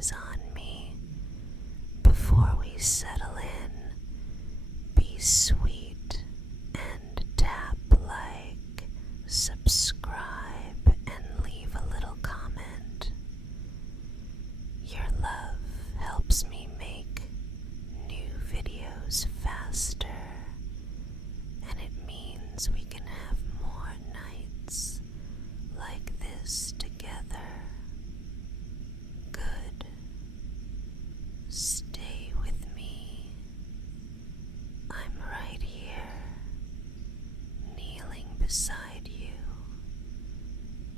eyes on me before we settle in. Be sweet and tap like, subscribe, and leave a little comment. Your love helps me make new videos faster, and it means we can have more nights like this together. Good. Stay with me. I'm right here, kneeling beside you,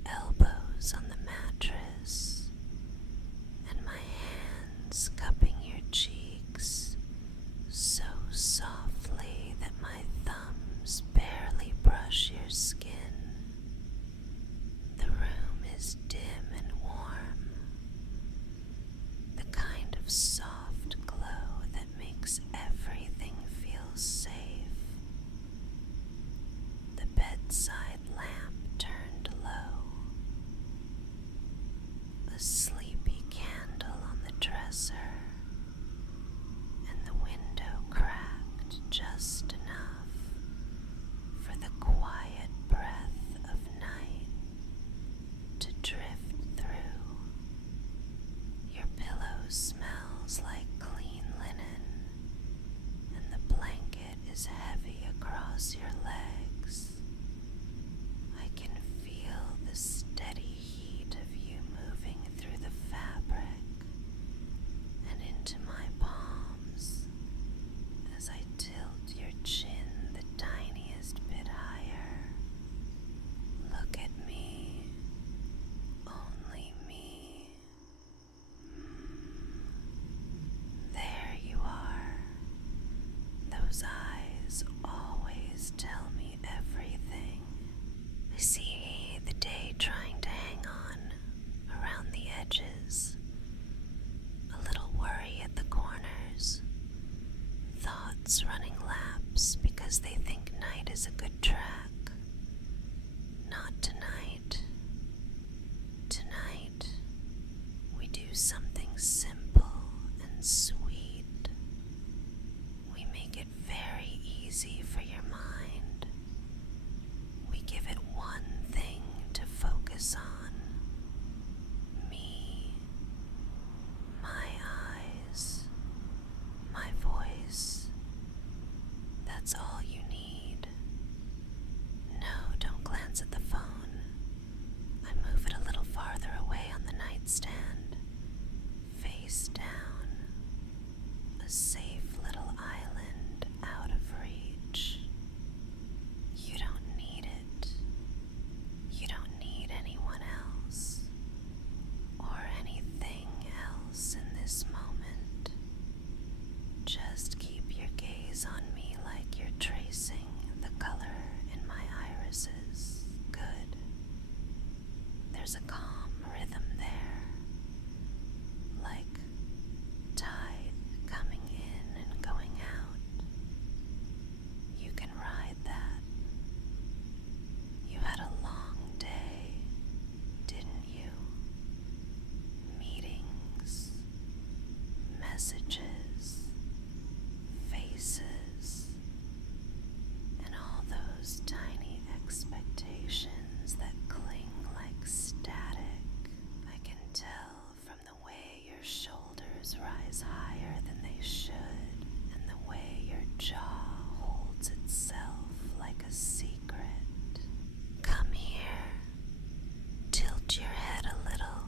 elbows on the mattress, and my hands cupping your cheeks so softly that my thumbs barely brush your skin. The room is dim and warm, the kind of soft glow that makes everything feel safe. The bedside lamp turned low, a sleepy candle on the dresser, and the window cracked just enough for the quiet breath of night to drift through. Your pillow smells like clean linen, and the blanket is heavy across your legs. I can feel the steady heat of you moving through the fabric and into my palms as I tilt your chin the tiniest bit higher. Look at me, only me. There you are. Those eyes always tell me everything. I see the day trying to hang on around the edges, a little worry at the corners, thoughts running laps because they think night is a good track. Not tonight. Tonight, we do something simple and sweet. We make it very easy for your mind. We give it one thing to focus on. Me, my eyes, my voice. That's all you need. No, don't glance at the phone. I move it a little farther away on the nightstand, face down, a safe little island out of reach. You don't need it. You don't need anyone else or anything else in this moment. Just keep your gaze on me like you're tracing the color in my irises. Good. There's a calm rhythm there, like tide coming in and going out. You can ride that. You had a long day, didn't you? Meetings, messages, faces, and all those tiny expectations that cling like static. I can tell from the way your shoulders rise higher than they should, and the way your jaw holds itself like a secret. Come here. Tilt your head a little.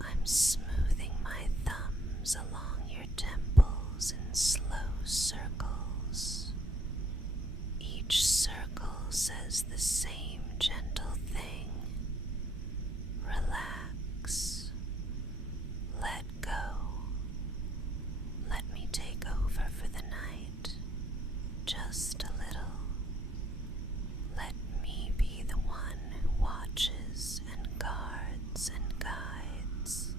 I'm smoothing my thumbs along your temples in slow circles. Each circle says the same gentle thing. Relax. Let go. Let me take over for the night. Just a little. Let me be the one who watches and guards and guides.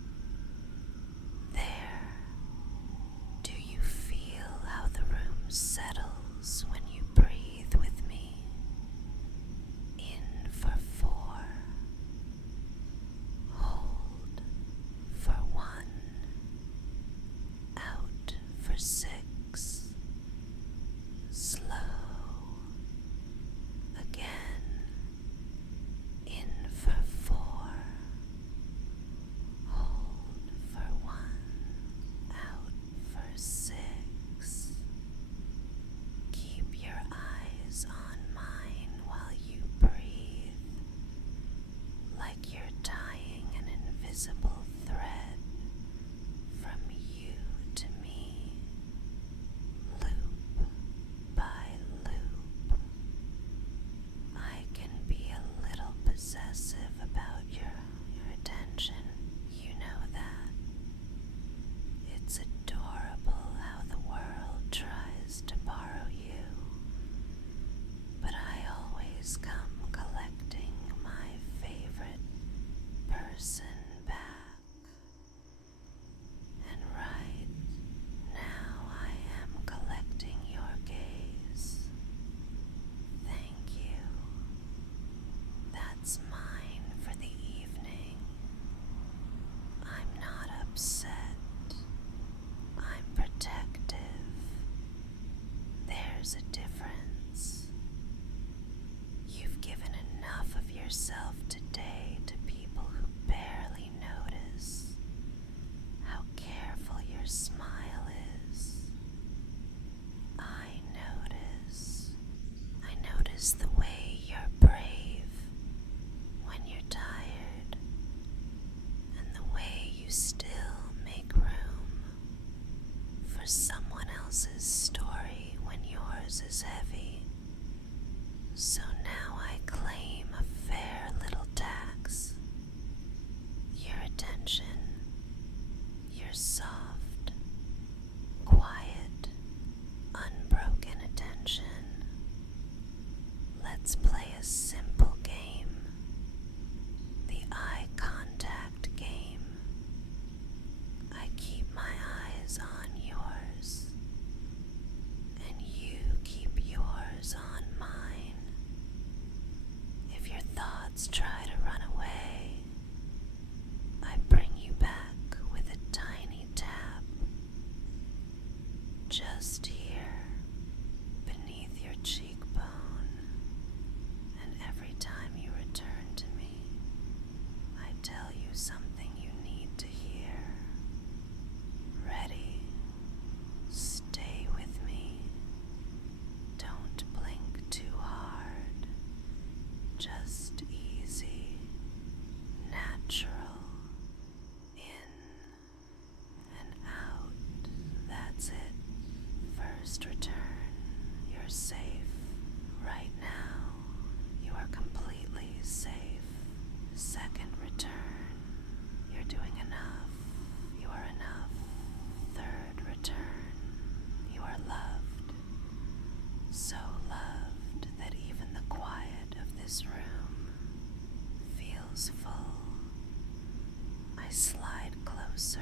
slide closer,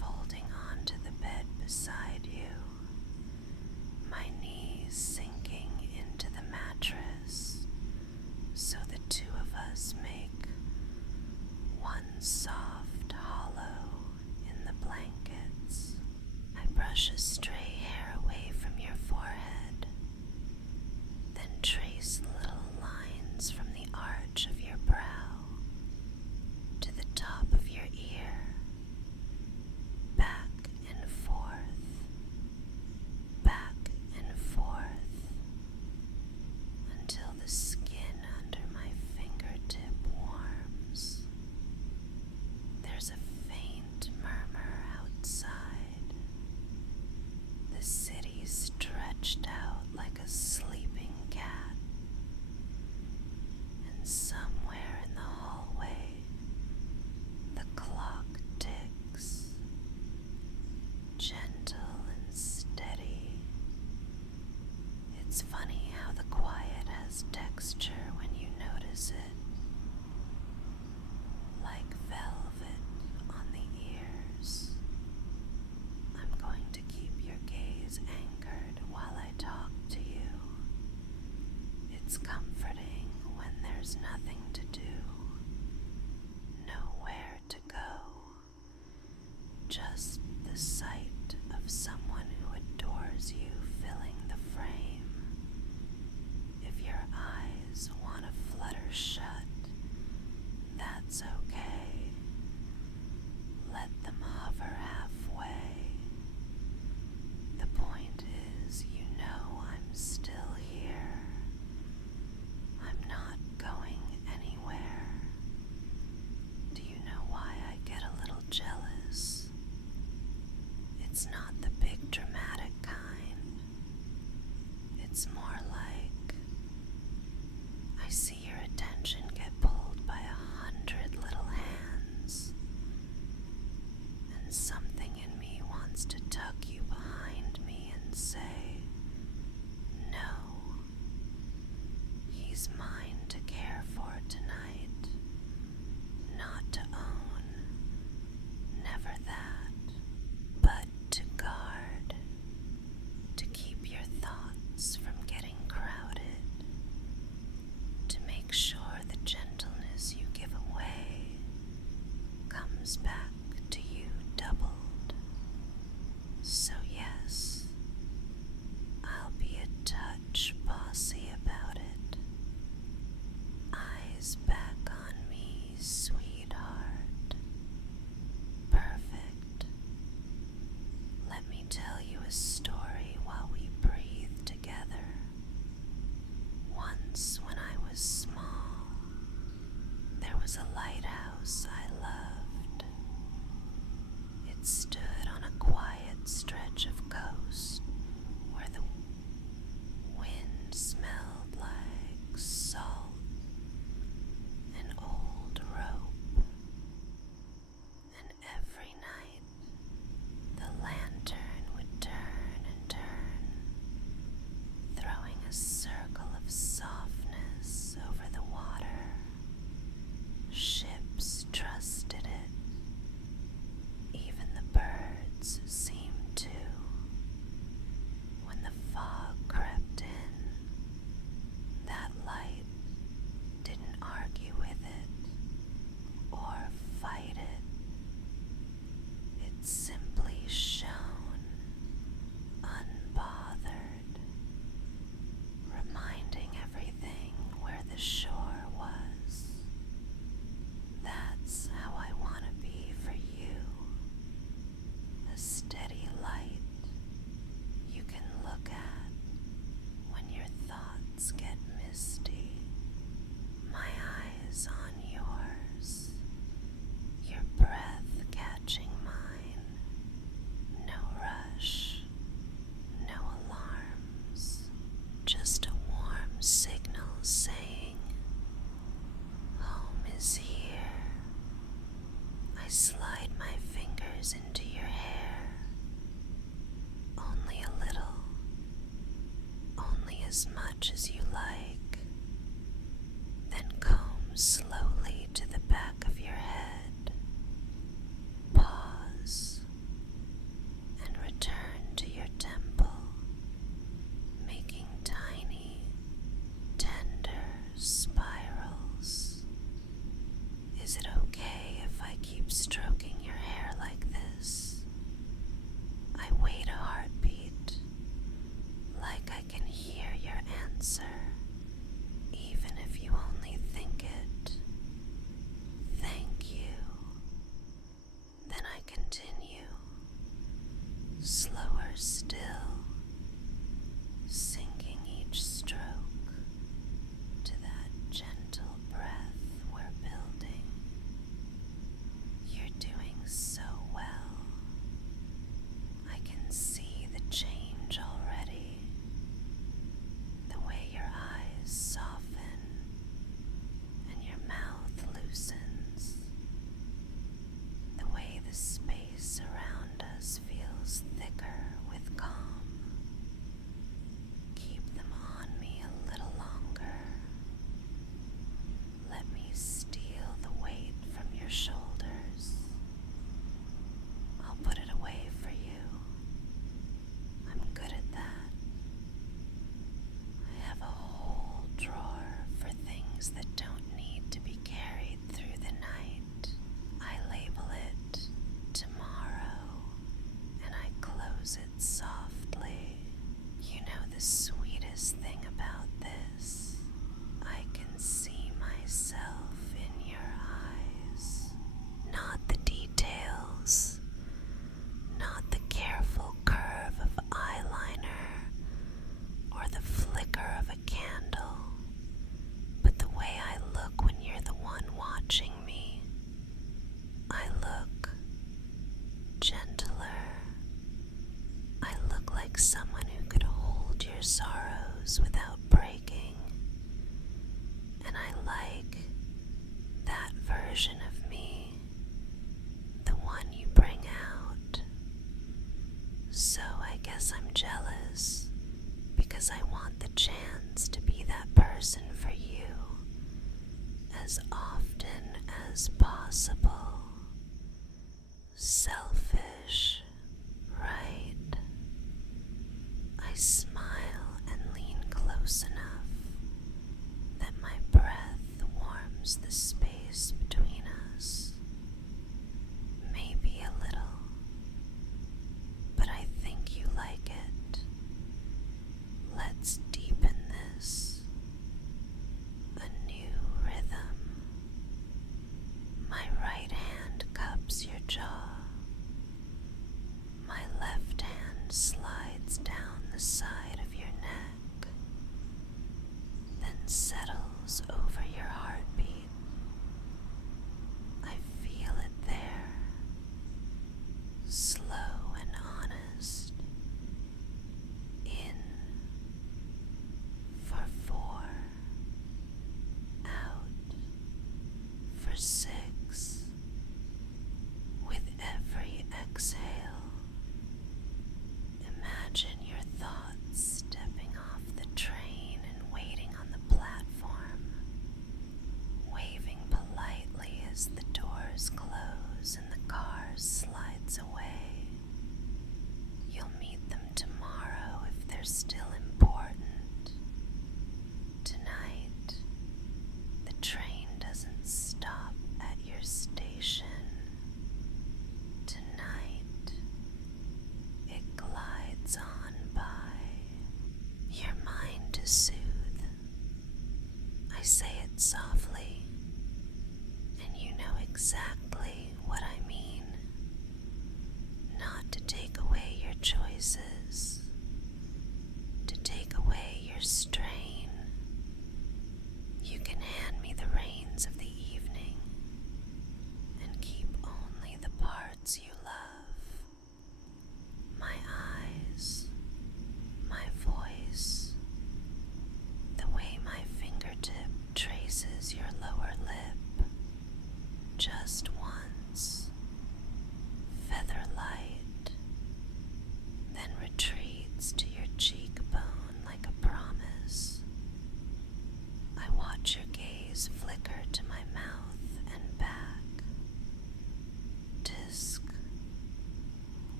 folding onto the bed beside you, my knees sinking into the mattress so the two of us make one soft hollow in the blankets. I brush a stray hair away from your forehead, then trace little lines from the arch of your brow to the top of your ear, back and forth, until the skin under my fingertip warms. There's a faint murmur outside. The city stretched out like a sleeping cat, and somewhere in the hallway, the clock ticks, gentle and steady. It's funny how the quiet has texture when you notice it, like velvet on the ears. I'm going to keep your gaze anchored while I talk to you. It's comforting when there's nothing to do, nowhere to go, just the sight of someone who adores you filling the frame. If your eyes want to flutter shut, that's okay. Let them hover halfway. The point is, you know I'm still here. I'm not going anywhere. Do you know why I get a little jealous? It's not the big dramatic kind. It's more like I see your attention get pulled by 100 little hands, and something in me wants to tuck you behind me and say, no, he's mine to care for tonight, not to own, never that, but to guard, to keep your thoughts from getting crowded, to make sure the gentleness you give away comes back to you doubled. So yes, I'll be a touch bossy about it. Eyes back on me, sweetheart. Perfect. Let me tell you a story while we breathe together. Once when I was small, there was a lighthouse I loved. keep stroking your hair like this. I wait a heartbeat, like I can hear your answer, even if you only think it. Thank you. Then I continue, slower still, sinking each stroke to that gentle breath we're building. You're doing so well. I can see the change already. The way your eyes soften and your mouth loosens. The way the space around us feels thicker with calm. Keep them on me a little longer. Let me steal the weight from your shoulders. I'll put it away for you. I'm good at that. I have a whole drawer for things that don't need to be carried through the night. I label it tomorrow, and I close it softly. You know the sweetest thing about this? I can see myself in your eyes. Not the details, not the careful curve of eyeliner or the flicker of a candle, but the way I look when you're the one watching me. I look gentler. I look like someone who could hold your sorrows without breaking. And I like that version of me, the one you bring out. So I guess I'm jealous, because I want the chance to be that person for you as often as possible. Selfish, right? I smile and lean close enough that my breath warms the space between us. Maybe a little, but I think you like it. Let's deepen this. A new rhythm. My right hand cups your jaw.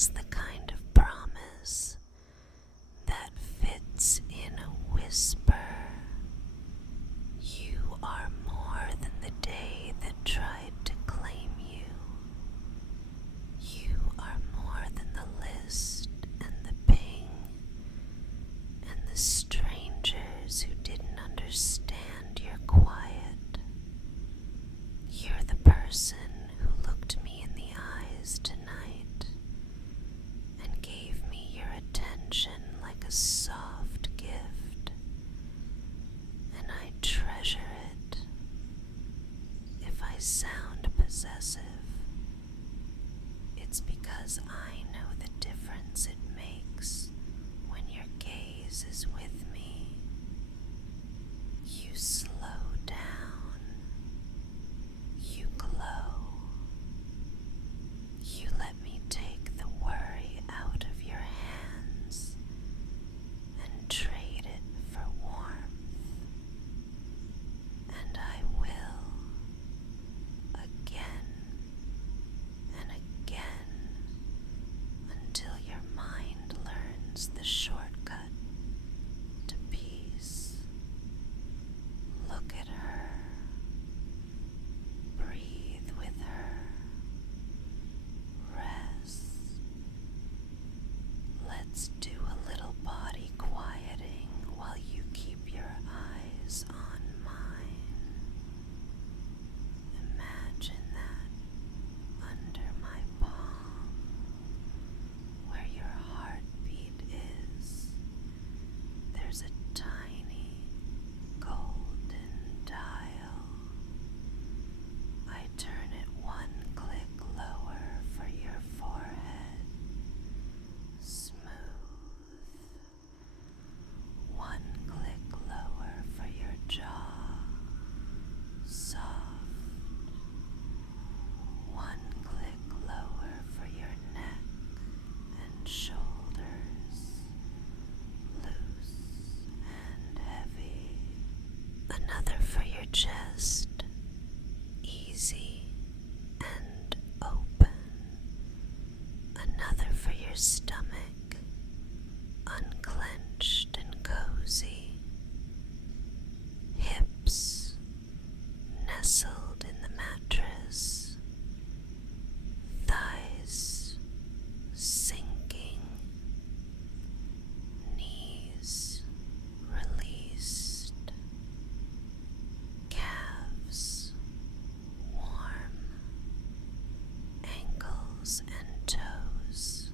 That's the kind of promise that fits in a whisper. You are more than the day that tried to claim you. You are more than the list and the ping and the strangers who didn't understand your quiet. You're the person who looked me in the eyes tonight and gave me your attention like a soft gift, and I treasure it. If I sound possessive, it's because I know the difference it makes when your gaze is with me. You slow down. You glow. You let me take the worry out of your hands and trade it for warmth. And I will, again and again, until your mind learns the shortcut to peace. Look at her. Breathe with her. Rest. Let's do a little body quieting while you keep your eyes on mine. Imagine that under my palm, where your heartbeat is, there's a tiny golden dial. I turn it one click lower for your forehead. Smooth. One click lower for your jaw. Soft. One click lower for your neck and shoulders. Loose and heavy. Another for your chest. Easy and open. Another for your stomach, unclenched and cozy. Hips nestled in the mattress. Thighs sinking. Knees released. Calves warm. Ankles and toes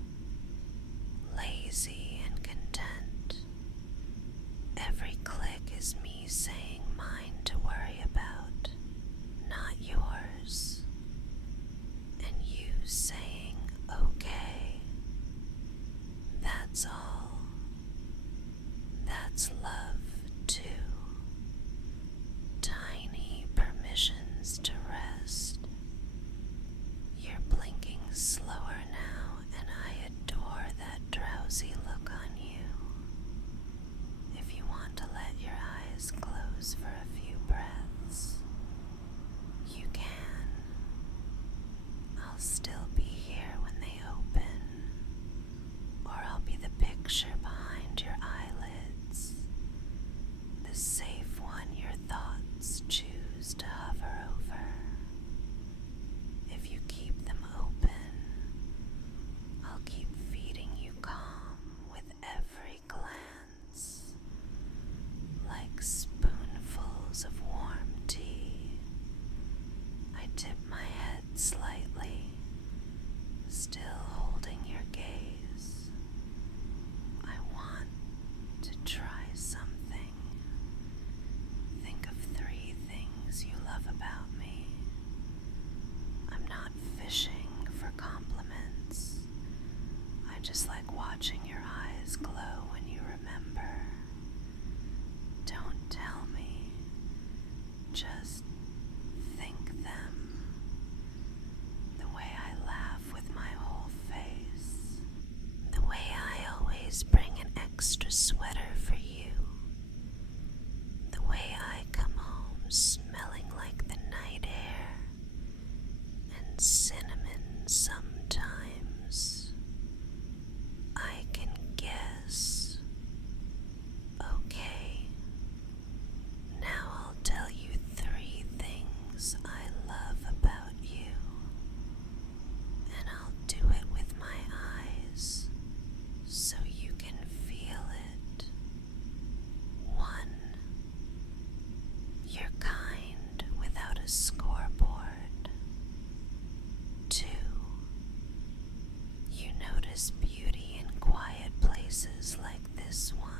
is beauty in quiet places like this one.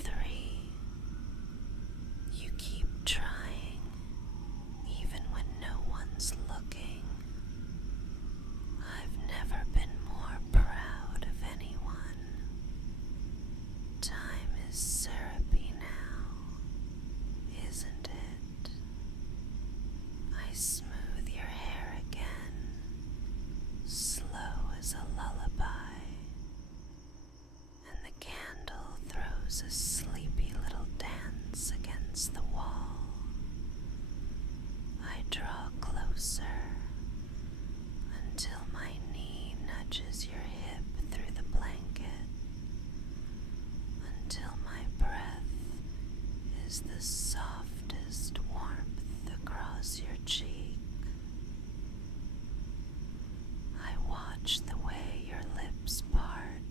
3. You keep trying, even when no one's looking. I've never been more proud of anyone. Time is syrupy now, isn't it? I smooth your hair again, slow as a lullaby, and the candle throws a sleepy little dance against the wall. I draw closer until my knee nudges your hip through the blanket, until my breath is the softest warmth across your cheek. I watch the way your lips part,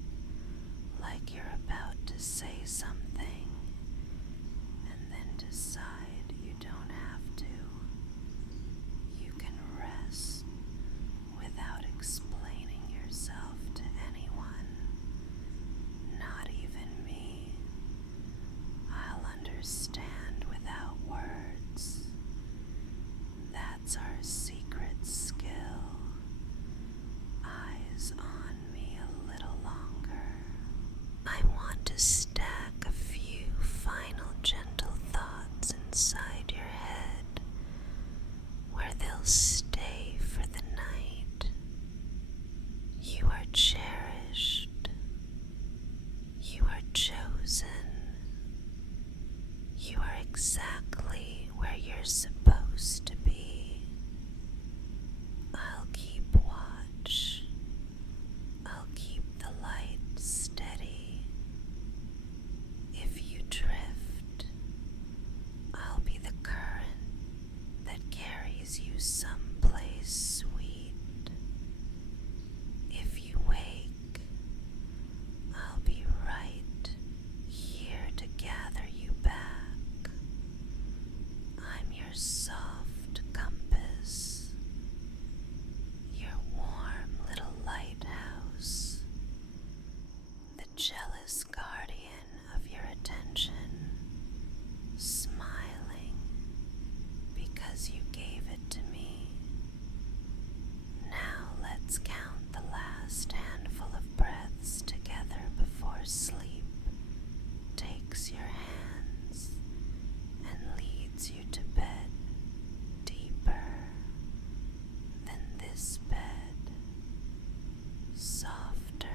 like you're about to say something, and then decide you don't have to. You can rest without explaining yourself to anyone, not even me. I'll understand without words. That's our secret skill. Eyes on me a little longer. I want to stack a few final gentle thoughts inside your head, where they'll stay for the night. You are cherished. You are chosen. You are exactly where you're supposed to be. I'll keep watch. I'll keep the light steady. If you drift, I'll be the current that carries you someplace sweet. If you wake, I'll be right here to gather you back. I'm your soft compass, your warm little lighthouse, the jealous guardian of your attention, smiling because you gave it to me. Now let's count the last handful of breaths together before sleep takes your hands and leads you to bed deeper than this bed, softer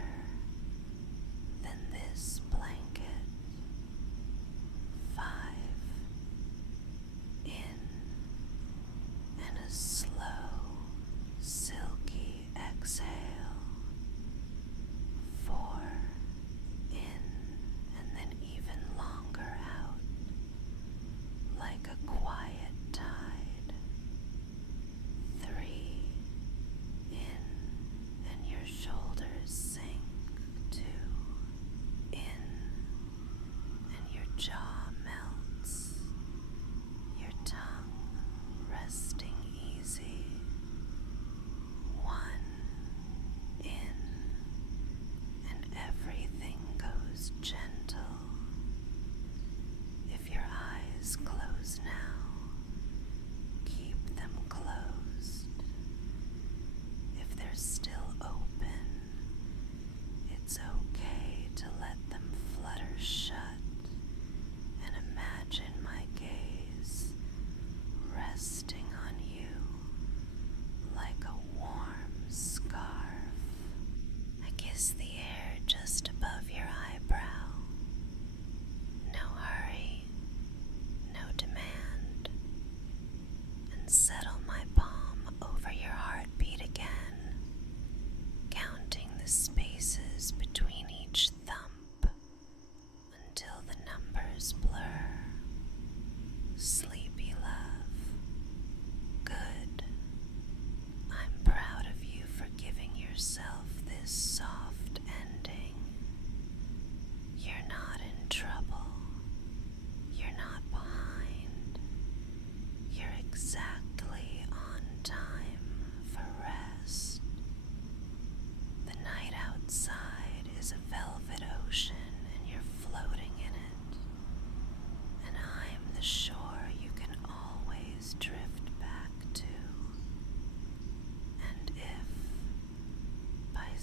than this blanket. 5. In, and a slow, silky exhale.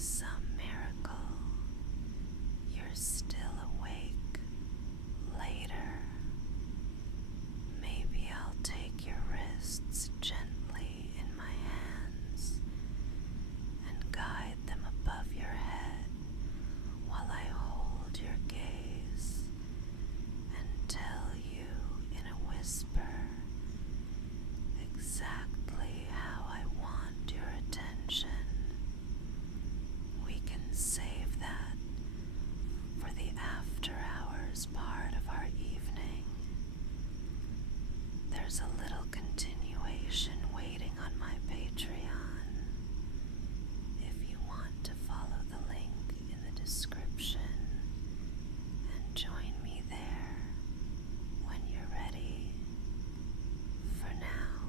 some miracle, you're still awake later. Maybe I'll take your wrists gently in my hands and guide them above your head while I hold your gaze and tell you in a whisper exactly how I want your attention. We can save that for the after hours part of our evening. There's a little continuation waiting on my Patreon. If you want to follow the link in the description and join me there when you're ready. For now,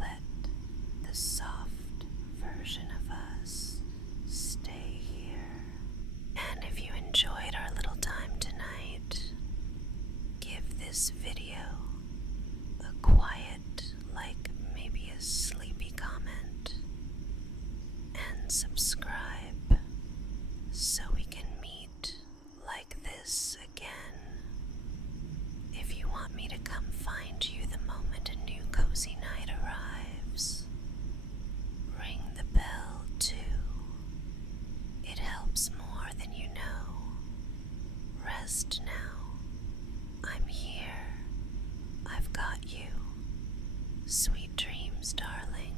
let the soft version of us stay here. And if you enjoyed our little time tonight, give this video a quiet, like maybe a sleepy comment, and subscribe so we can meet like this again. If you want me to come find you the moment a new cozy night arrives, ring the bell too. It helps more than you know. Rest now. I'm here. I've got you. Sweet dreams, darling.